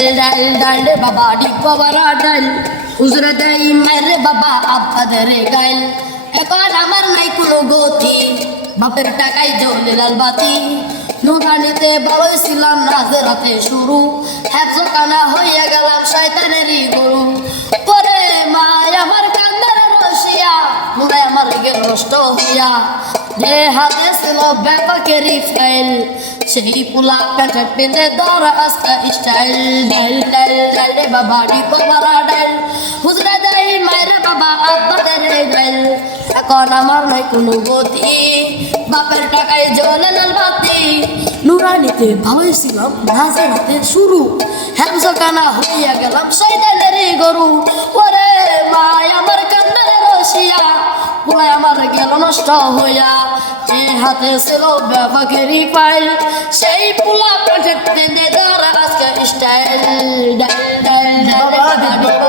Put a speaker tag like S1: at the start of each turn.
S1: ডাল ডাল ডাল রে বাবা, ডিপ বাবারা ডাল হুজরে দেই মেরে বাবা, আব্বাদের গাইল এখন আমার নাই কোনো গতি, বাপের টাকায় জ্বলে লাল বাতি। নুরানিতে বড়ই ছিলাম রাতে রাতে শুরু। হ্যাপস কানা হইয়া গেলাম, শয়তানেরই গরু। পরে মায়, আমার কান্দার রসিয়া মনে আমার গেল নষ্ট হইয়া। যে হাতে ছিল ব্যাপকেরই ফাইল সেই পুলা প্যাকেট পেতে দর আস্তা স্টাইল ডাল ডাল ডাল রে বাবা, ডিপো মারা ডাল। হুজরা দেই মায়ের বাবা, আব্বাদের ডাল। এখন আমার নাই কোনো গতি, বাপের টাকায় জ্বলে লাল বাতি। নুরানিতে শুরু। হ্যামস কানা হইয়া গেলাম গরু। ওরে আমার কান্নারে রসিয়া। আমার গেল নষ্ট হইয়া যে হাতে ছিল ব্যাপকেরই পাইল সেই পোলা প্রজেক্টে দে আজকে স্টাইল ডাইল ডাইল ডাল